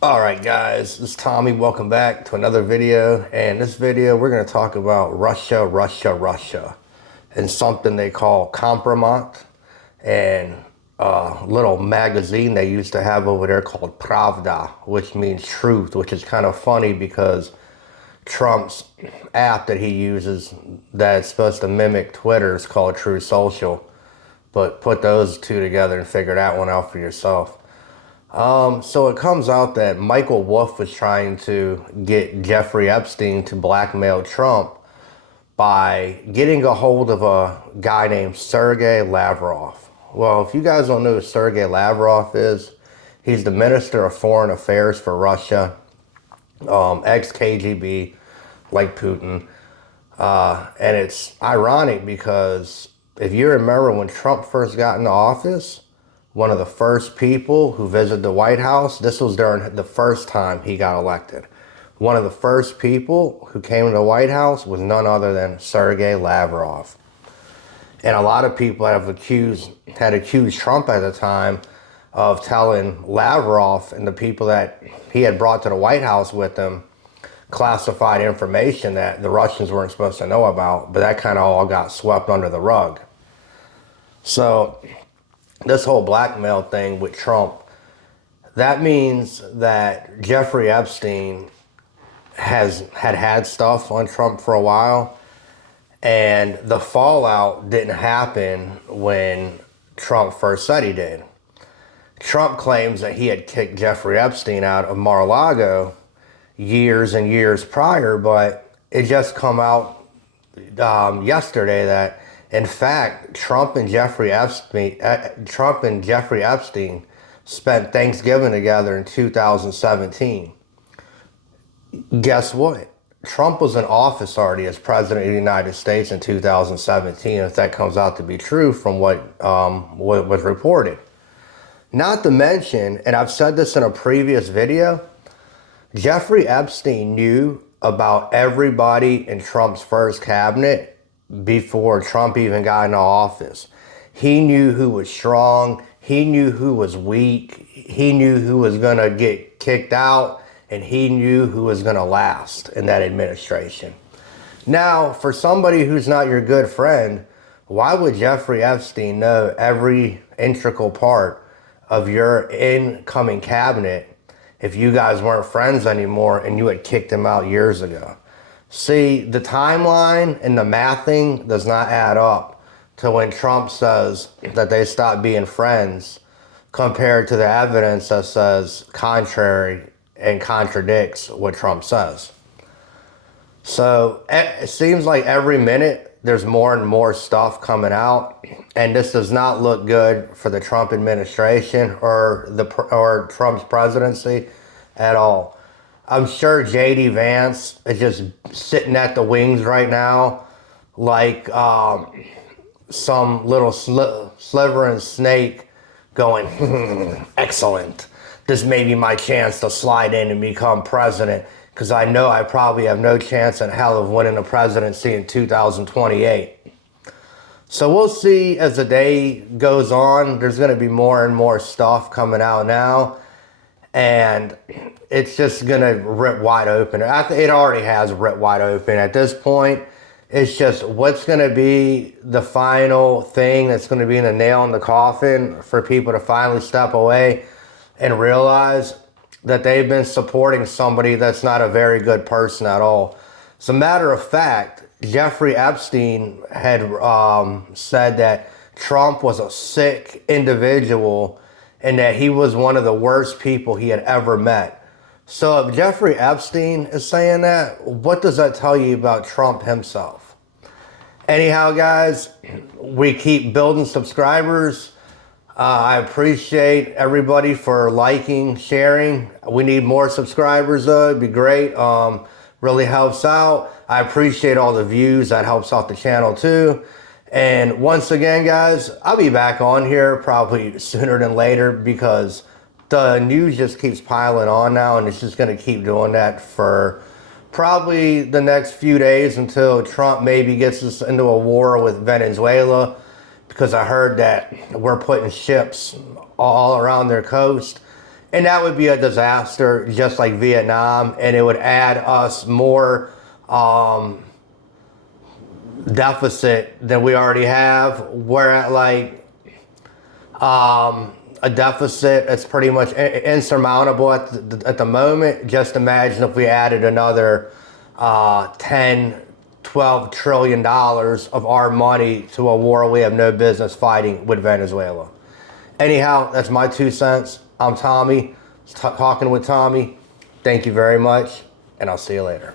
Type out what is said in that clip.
Alright guys, this is Tommy. Welcome back to another video. And this video we're going to talk about Russia, and something they call Kompromat, and a little magazine they used to have over there called Pravda, which means truth, which is kind of funny because Trump's app that he uses that's supposed to mimic Twitter is called True Social. But put those two together and figure that one out for yourself. So it comes out that Michael Wolff was trying to get Jeffrey Epstein to blackmail Trump by getting a hold of a guy named Sergey Lavrov. Well, if you guys don't know who Sergey Lavrov is, he's the Minister of Foreign Affairs for Russia, ex-KGB, like Putin. And it's ironic because if you remember when Trump first got into office, one of the first people who visited the White House, this was during the first time he got elected. One of the first people who came to the White House was none other than Sergey Lavrov. And a lot of people had accused Trump at the time of telling Lavrov and the people that he had brought to the White House with him classified information that the Russians weren't supposed to know about, but that kind of all got swept under the rug. So this whole blackmail thing with Trump, that means that Jeffrey Epstein had stuff on Trump for a while, and the fallout didn't happen when Trump first said he did. Trump claims that he had kicked Jeffrey Epstein out of Mar-a-Lago years and years prior, but it just come out yesterday that in fact, Trump and Jeffrey Epstein spent Thanksgiving together in 2017. Guess what? Trump was in office already as president of the United States in 2017, if that comes out to be true from what was reported. Not to mention, and I've said this in a previous video, Jeffrey Epstein knew about everybody in Trump's first cabinet before Trump even got into office. He knew who was strong, he knew who was weak, he knew who was going to get kicked out, and he knew who was going to last in that administration. Now, for somebody who's not your good friend, why would Jeffrey Epstein know every integral part of your incoming cabinet if you guys weren't friends anymore and you had kicked him out years ago? See, the timeline and the mathing does not add up to when Trump says that they stopped being friends compared to the evidence that says contrary and contradicts what Trump says. So it seems like every minute there's more and more stuff coming out, and this does not look good for the Trump administration or Trump's presidency at all. I'm sure J.D. Vance is just sitting at the wings right now like some little slivering snake going, excellent. This may be my chance to slide in and become president because I know I probably have no chance in hell of winning the presidency in 2028. So we'll see as the day goes on. There's going to be more and more stuff coming out now. And it's just going to rip wide open. It already has ripped wide open. At this point, it's just what's going to be the final thing that's going to be the nail in the coffin for people to finally step away and realize that they've been supporting somebody that's not a very good person at all. As a matter of fact, Jeffrey Epstein had said that Trump was a sick individual and that he was one of the worst people he had ever met. So if Jeffrey Epstein is saying that, what does that tell you about Trump himself? Anyhow, guys, we keep building subscribers. I appreciate everybody for liking, sharing. We need more subscribers though, it'd be great. Really helps out. I appreciate all the views, that helps out the channel too. And once again, guys, I'll be back on here probably sooner than later because the news just keeps piling on now, and it's just going to keep doing that for probably the next few days until Trump maybe gets us into a war with Venezuela, because I heard that we're putting ships all around their coast And that would be a disaster, just like Vietnam, and it would add us more deficit than we already have. We're at like a deficit that's pretty much insurmountable at the moment. Just imagine if we added another 10, 12 trillion dollars of our money to a war we have no business fighting with Venezuela. Anyhow, that's my 2 cents. I'm Tommy, talking with Tommy. Thank you very much, and I'll see you later.